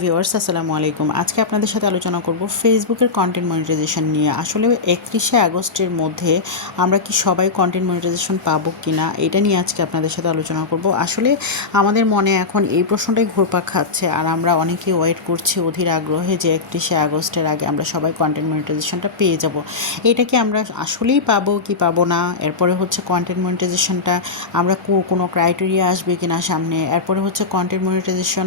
Viewers আসসালামু আলাইকুম। আজকে আপনাদের সাথে আলোচনা করব ফেসবুকের কন্টেন্ট মনিটাইজেশন নিয়ে। আসলে 31শে আগস্টের মধ্যে আমরা কি সবাই কন্টেন্ট মনিটাইজেশন পাবো কিনা এটা নিয়ে আজকে আপনাদের সাথে আলোচনা করব। আসলে আমাদের মনে এখন এই প্রশ্নটাই ঘুরপাক খাচ্ছে, আর আমরা অনেকেই ওয়েট করছি অধীর আগ্রহে যে 31শে আগস্টের আগে আমরা সবাই কন্টেন্ট মনিটাইজেশনটা পেয়ে যাব। এটা কি আমরা আসলেই পাবো কি পাবো না? এরপরে হচ্ছে কন্টেন্ট মনিটাইজেশনটা আমরা কোনো ক্রাইটেরিয়া আসবে কিনা সামনে। এরপরে হচ্ছে কন্টেন্ট মনিটাইজেশন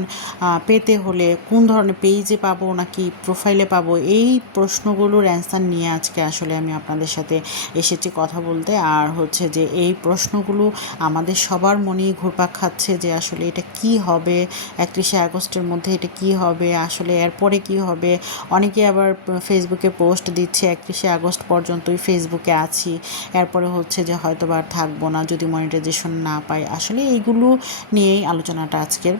পেতে হলে কোন ধরনের পেজে পাবো নাকি প্রোফাইলে পাবো, এই প্রশ্নগুলোর অ্যান্সার নিয়ে আজকে আসলে আমি আপনাদের সাথে এসেছি কথা বলতে। আর হচ্ছে যে এই প্রশ্নগুলো আমাদের সবার মনেই ঘুরপাক খাচ্ছে যে আসলে এটা কি হবে, 31শে আগস্টের মধ্যে এটা কি হবে, আসলে এরপরে কি হবে। অনেকে আবার ফেসবুকে পোস্ট দিচ্ছে 31শে আগস্ট পর্যন্তই ফেসবুকে আছি, এরপরে হচ্ছে যে হয়তো বা আর থাকবো না যদি মনিটাইজেশন না পাই। আসলে এইগুলো নিয়েই আলোচনাটা আজকের।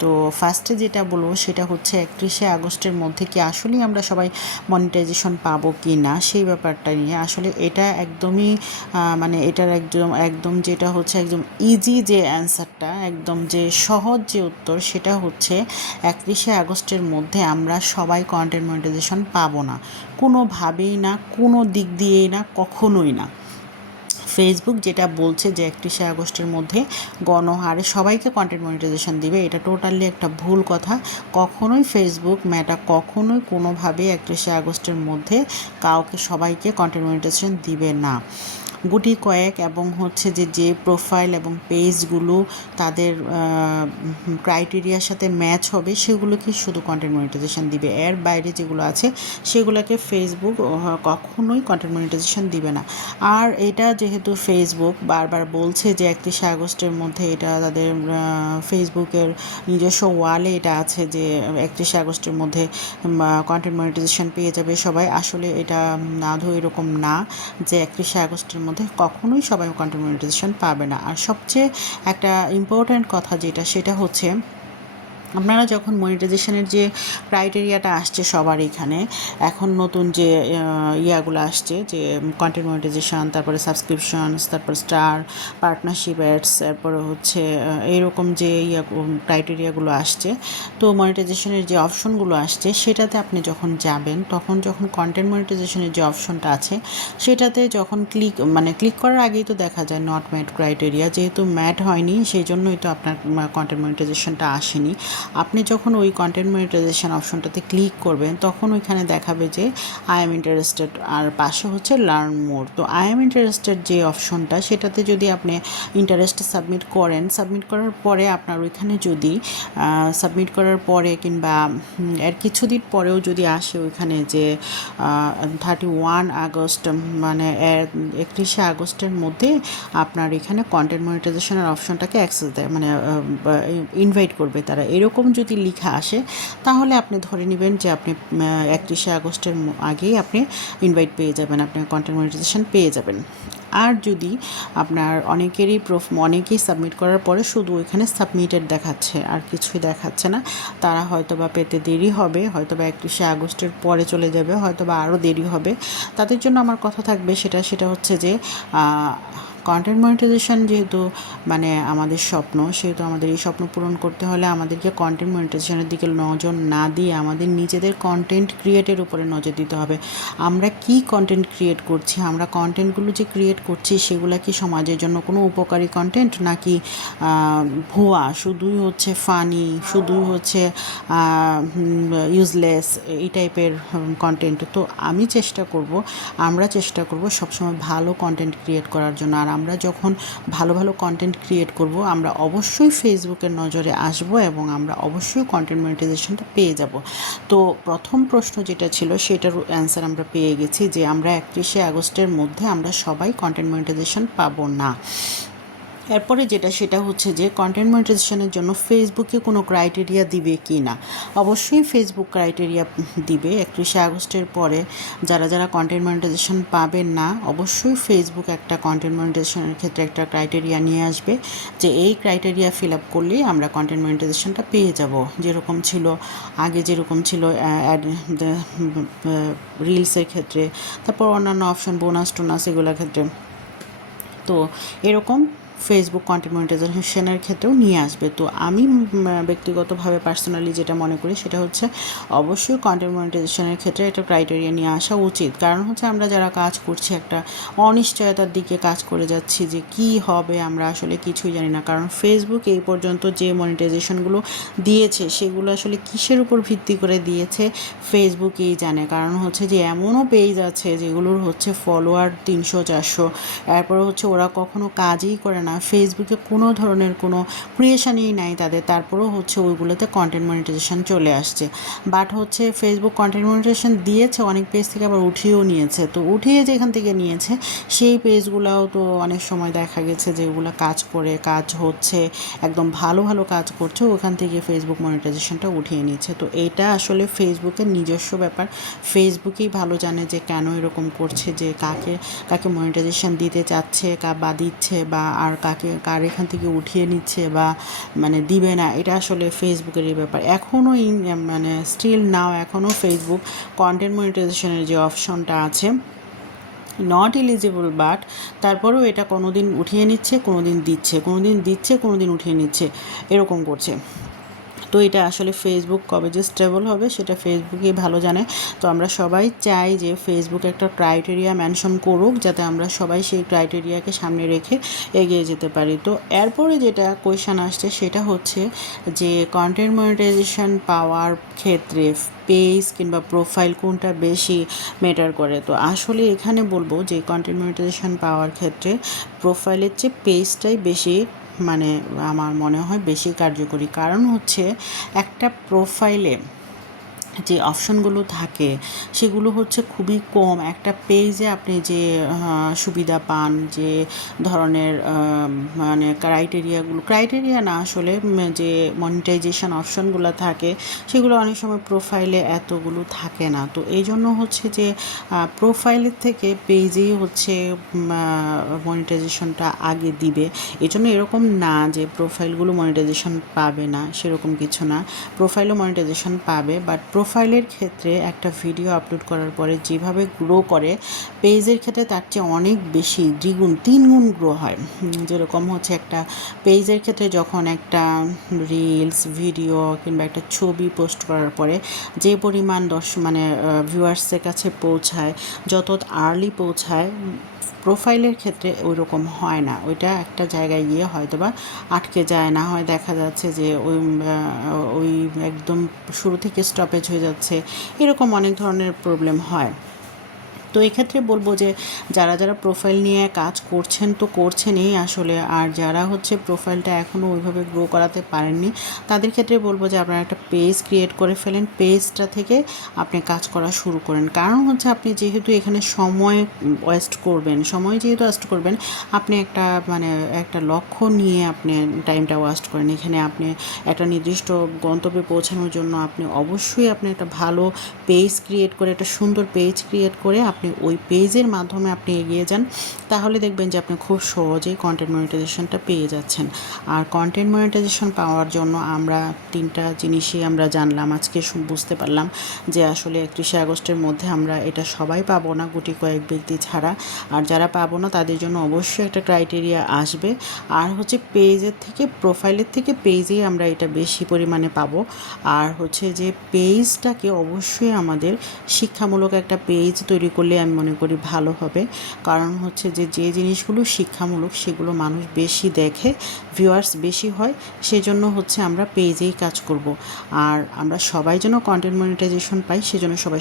তো ফার্স্টে যেটা বলবো সেটা হচ্ছে 31শে আগস্টের মধ্যে কি আসলেই আমরা সবাই মনিটাইজেশন পাবো কি না সেই ব্যাপারটা নিয়ে। আসলে এটা একদমই মানে এটার একদম যেটা হচ্ছে একদম ইজি যে অ্যান্সারটা, একদম যে সহজ যে উত্তর সেটা হচ্ছে 31শে আগস্টের মধ্যে আমরা সবাই কন্টেন্ট মনিটাইজেশন পাবো না, কোনোভাবেই না, কোনো দিক দিয়েই না, কখনোই না। ফেসবুক যেটা বলছে যে 31শে আগস্টের মধ্যে গণহারে সবাইকে কন্টেন্ট মনিটাইজেশন দিবে, এটা টোটালি একটা ভুল কথা। কখনোই ফেসবুক মেটা কখনোই কোনোভাবে 31শে আগস্টের মধ্যে কাউকে সবাইকে কন্টেন্ট মনিটাইজেশন দিবে না। গুটি কয়েক এবং হচ্ছে যে প্রোফাইল এবং পেজগুলো তাদের ক্রাইটেরিয়ার সাথে ম্যাচ হবে সেগুলোকে শুধু কন্টেন্ট মনিটাইজেশন দিবে। এর বাইরে যেগুলো আছে সেগুলোকে ফেসবুক কখনোই কন্টেন্ট মনিটাইজেশন দিবে না। আর এটা যেহেতু ফেসবুক বারবার বলছে যে 31শে আগস্টের মধ্যে, এটা তাদের ফেসবুকের নিজস্ব ওয়ালে এটা আছে যে 31শে আগস্টের মধ্যে কন্টেন্ট মনিটাইজেশন পেয়ে যাবে সবাই। আসলে এটা আদৌ এরকম না যে 31শে আগস্টের মধ্যে কখনোই সবাই কন্টেন্ট মনিটাইজেশন পাবে না। আর সবচেয়ে একটা ইম্পর্ট্যান্ট কথা যেটা সেটা হচ্ছে আপনারা যখন মনিটাইজেশনের যে ক্রাইটেরিয়াটা আসছে সবার এখানে, এখন নতুন যে ইয়াগুলো আসছে যে কন্টেন্ট মনিটাইজেশন, তারপরে সাবস্ক্রিপশনস, তারপর স্টার, পার্টনারশিপ অ্যাডস, তারপরে হচ্ছে এইরকম যে ক্রাইটেরিয়াগুলো আসছে। তো মনিটাইজেশনের যে অপশনগুলো আসছে সেটাতে আপনি যখন যাবেন, তখন যখন কন্টেন্ট মনিটাইজেশনের যে অপশনটা আছে সেটাতে যখন ক্লিক করার আগেই তো দেখা যায় নট ম্যাট ক্রাইটেরিয়া, যেহেতু ম্যাট হয়নি সেই জন্যই তো আপনার কন্টেন্ট মনিটাইজেশনটা আসেনি। আপনি যখন ওই কন্টেন্ট মনিটাইজেশন অপশনটাতে ক্লিক করবেন তখন ওইখানে দেখাবে যে আই এম ইন্টারেস্টেড, আর পাশে হচ্ছে লার্ন মোর। তো আই এম ইন্টারেস্টেড যে অপশনটা সেটাতে যদি আপনি ইন্টারেস্ট সাবমিট করার পরে আপনার ওইখানে যদি সাবমিট করার পরে কিংবা এর কিছুদিন পরেও যদি আসে ওইখানে যে 31 আগস্ট মানে 31শে আগস্টের মধ্যে আপনার এখানে কন্টেন্ট মনিটাইজেশনের অপশনটাকে অ্যাক্সেস দেয়, মানে ইনভাইট করবে তারা, এরকম যদি লেখা আসে তাহলে আপনি ধরে নেবেন যে আপনি 31শে আগস্টের আগেই আপনি ইনভাইট পেয়ে যাবেন, আপনি কন্টেন্ট মনিটাইজেশন পেয়ে যাবেন। আর যদি আপনার অনেকেই সাবমিট করার পরে শুধু ওইখানে সাবমিটেড দেখাচ্ছে আর কিছুই দেখাচ্ছে না, তারা হয়তো বা পেতে দেরি হবে, হয়তো বা 31শে আগস্টের পরে চলে যাবে, হয়তো বা আরও দেরি হবে। তাদের জন্য আমার কথা থাকবে সেটা হচ্ছে যে কন্টেন্ট মনিটাইজেশন যেহেতু মানে আমাদের স্বপ্ন, সেহেতু আমাদের এই স্বপ্ন পূরণ করতে হলে আমাদেরকে কন্টেন্ট মনিটাইজেশনের দিকে নজর না দিয়ে আমাদের নিজেদের কন্টেন্ট ক্রিয়েটের উপরে নজর দিতে হবে। আমরা কি কন্টেন্ট ক্রিয়েট করছি, আমরা কন্টেন্টগুলো যে ক্রিয়েট করছি সেগুলো কি সমাজের জন্য কোনো উপকারী কন্টেন্ট নাকি ভুয়া, শুধুই হচ্ছে ফানি, শুধুই হচ্ছে ইউজলেস, এই টাইপের কন্টেন্ট। তো আমরা চেষ্টা করব সবসময় ভালো কন্টেন্ট ক্রিয়েট করার জন্য। আর আমরা যখন ভালো ভালো কন্টেন্ট ক্রিয়েট করব আমরা অবশ্যই ফেসবুকের নজরে আসব এবং আমরা অবশ্যই কন্টেন্ট মনিটাইজেশনটা পেয়ে যাব। তো প্রথম প্রশ্ন যেটা ছিল সেটার অ্যান্সার আমরা পেয়ে গেছি যে আমরা 31শে আগস্টের মধ্যে আমরা সবাই কন্টেন্ট মনিটাইজেশন পাবো না। এরপরে সেটা হচ্ছে যে কন্টেন্ট মনিটাইজেশনের জন্য ফেসবুকে কোনো ক্রাইটেরিয়া দিবে কি না। অবশ্যই ফেসবুক ক্রাইটেরিয়া দিবে। 31শে আগস্টের পরে যারা কন্টেন্ট মনিটাইজেশন পাবেন না, অবশ্যই ফেসবুক একটা কন্টেন্ট মনিটাইজেশনের ক্ষেত্রে একটা ক্রাইটেরিয়া নিয়ে আসবে যে এই ক্রাইটেরিয়া ফিল আপ করলেই আমরা কন্টেন্ট মনিটাইজেশনটা পেয়ে যাব। আগে যেরকম ছিল রিলসের ক্ষেত্রে, তারপর অন্যান্য অপশন বোনাস টোনাস এগুলোর ক্ষেত্রে। তো এরকম ফেসবুক কন্টেন্ট মনিটাইজেশনের ক্ষেত্রেও নিয়ে আসবে। তো আমি ব্যক্তিগতভাবে পার্সোনালি যেটা মনে করি সেটা হচ্ছে অবশ্যই কন্টেন্ট মনিটাইজেশনের ক্ষেত্রে একটা ক্রাইটেরিয়া নিয়ে আসা উচিত। কারণ হচ্ছে আমরা যারা কাজ করছি একটা অনিশ্চয়তার দিকে কাজ করে যাচ্ছি যে কি হবে আমরা আসলে কিছুই জানি না। কারণ ফেসবুক এই পর্যন্ত যে মনিটাইজেশনগুলো দিয়েছে সেগুলো আসলে কিসের উপর ভিত্তি করে দিয়েছে ফেসবুকই জানে। কারণ হচ্ছে যে এমনও পেজ আছে যেগুলোর হচ্ছে ফলোয়ার 300-400, এরপরে হচ্ছে ওরা কখনো কাজই করে না, ফেসবুকে কোনো ধরনের কোনো ক্রিয়েশনই নাই তাদের, তারপরেও হচ্ছে ওইগুলোতে কন্টেন্ট মনিটাইজেশন চলে আসছে। বাট হচ্ছে ফেসবুক কন্টেন্ট মনিটাইজেশন দিয়েছে, অনেক পেজ থেকে আবার উঠিয়েও নিয়েছে। তো উঠিয়ে যেখান থেকে নিয়েছে সেই পেজগুলোও তো অনেক সময় দেখা গেছে যেগুলো কাজ করে, কাজ হচ্ছে, একদম ভালো ভালো কাজ করছে, ওখান থেকে ফেসবুক মনিটাইজেশনটা উঠিয়ে নিচ্ছে। তো এইটা আসলে ফেসবুকের নিজস্ব ব্যাপার, ফেসবুকই ভালো জানে যে কেন এরকম করছে, যে কাকে কাকে মনিটাইজেশন দিতে চাচ্ছে বা দিচ্ছে, বা আর কার এখান থেকে উঠিয়ে নিচ্ছে বা মানে দিবে না, এটা আসলে ফেসবুকেরই ব্যাপার। এখনও মানে স্টিল নাও এখনও ফেসবুক কন্টেন্ট মনিটাইজেশনের যে অপশনটা আছে নট এলিজিবল, বাট তারপরেও এটা কোনো দিন উঠিয়ে নিচ্ছে, কোনো দিন দিচ্ছে, কোনো দিন দিচ্ছে, কোনো দিন উঠিয়ে নিচ্ছে, এরকম করছে। তো এটা আসলে ফেসবুক কবে যে স্টেবল হবে সেটা ফেসবুকই ভালো জানে। তো আমরা সবাই চাই যে ফেসবুক একটা ক্রাইটেরিয়া মেনশন করুক, যাতে আমরা সবাই সেই ক্রাইটেরিয়াকে সামনে রেখে এগিয়ে যেতে পারি। তো এরপরে যেটা কোয়েশ্চেন আসছে সেটা হচ্ছে যে কন্টেন্ট মনিটাইজেশন পাওয়ার ক্ষেত্রে পেজ কিংবা প্রোফাইল কোনটা বেশি ম্যাটার করে। তো আসলে এখানে বলবো যে কন্টেন্ট মনিটাইজেশন পাওয়ার ক্ষেত্রে প্রোফাইলের চেয়ে পেজটাই বেশি, মানে আমার মনে হয় বেশি কার্যকরী। কারণ হচ্ছে একটা প্রোফাইলে যে অপশনগুলো থাকে সেগুলো হচ্ছে খুবই কম। একটা পেজে আপনি যে সুবিধা পান, যে ধরনের মানে ক্রাইটেরিয়া না আসলে যে মনিটাইজেশন অপশনগুলো থাকে সেগুলো অনেক সময় প্রোফাইলে এতগুলো থাকে না। তো এই জন্য হচ্ছে যে প্রোফাইলের থেকে পেজেই হচ্ছে মনিটাইজেশনটা আগে দিবে। এই জন্য এরকম না যে প্রোফাইলগুলো মনিটাইজেশন পাবে না, সেরকম কিছু না, প্রোফাইলও মনিটাইজেশন পাবে। বাট প্রোফাইলের ক্ষেত্রে একটা ভিডিও আপলোড করার পরে যেভাবে গ্রো করে পেজের ক্ষেত্রে তার চেয়ে অনেক বেশি, দ্বিগুণ 3 গুণ গ্রো হয়। যেরকম হচ্ছে একটা পেজের ক্ষেত্রে যখন একটা রিলস ভিডিও কিংবা একটা ছবি পোস্ট করার পরে যে পরিমাণ মানে ভিউয়ার্সের কাছে পৌঁছায়, যত আর্লি পৌঁছায়, প্রোফাইলের ক্ষেত্রে ওই রকম হয় না। ওইটা একটা জায়গায় গিয়ে হয়তো বা আটকে যায়, না হয় দেখা যাচ্ছে যে ওই একদম শুরু থেকে স্টপেজ হয়ে যাচ্ছে, এরকম অনেক ধরনের প্রবলেম হয়। তো এক্ষেত্রে বলবো যে যারা যারা প্রোফাইল নিয়ে কাজ করছেন তো করছেনই আসলে, আর যারা হচ্ছে প্রোফাইলটা এখনও ওইভাবে গ্রো করাতে পারেননি তাদের ক্ষেত্রে বলবো যে আপনারা একটা পেজ ক্রিয়েট করে ফেলেন, পেজটা থেকে আপনি কাজ করা শুরু করেন। কারণ হচ্ছে আপনি যেহেতু এখানে সময় ওয়েস্ট করবেন, সময় যেহেতু ওয়েস্ট করবেন, আপনি একটা মানে একটা লক্ষ্য নিয়ে আপনি টাইমটা ওয়েস্ট করেন। এখানে আপনি একটা নির্দিষ্ট গন্তব্যে পৌঁছানোর জন্য আপনি অবশ্যই আপনি একটা ভালো পেজ ক্রিয়েট করে, একটা সুন্দর পেজ ক্রিয়েট করে আপনি ওই পেজের মাধ্যমে আপনি এগিয়ে যান, তাহলে দেখবেন যে আপনি খুব সহজেই কন্টেন্ট মনিটাইজেশনটা পেয়ে যাচ্ছেন। আর কন্টেন্ট মনিটাইজেশন পাওয়ার জন্য আমরা 3টা জিনিসই আমরা জানলাম আজকে, বুঝতে পারলাম যে আসলে 31শে আগস্টের মধ্যে আমরা এটা সবাই পাবো না, গুটি কয়েক ব্যক্তি ছাড়া। আর যারা পাবো না তাদের জন্য অবশ্যই একটা ক্রাইটেরিয়া আসবে। আর হচ্ছে পেজের থেকে, প্রোফাইলের থেকে পেজেই আমরা এটা বেশি পরিমাণে পাবো। আর হচ্ছে যে পেজটাকে অবশ্যই আমাদের শিক্ষামূলক একটা পেজ তৈরি করলে আমি মনে করি ভালো হবে। কারণ হচ্ছে যে জিনিসগুলো শিক্ষামূলক সেগুলো মানুষ বেশি দেখে, ভিউয়ার্স বেশি হয়, সেজন্য হচ্ছে আমরা পেজেই কাজ করব। আর আমরা সবাই যেন কন্টেন্ট মনিটাইজেশন পাই সেজন্য সবাই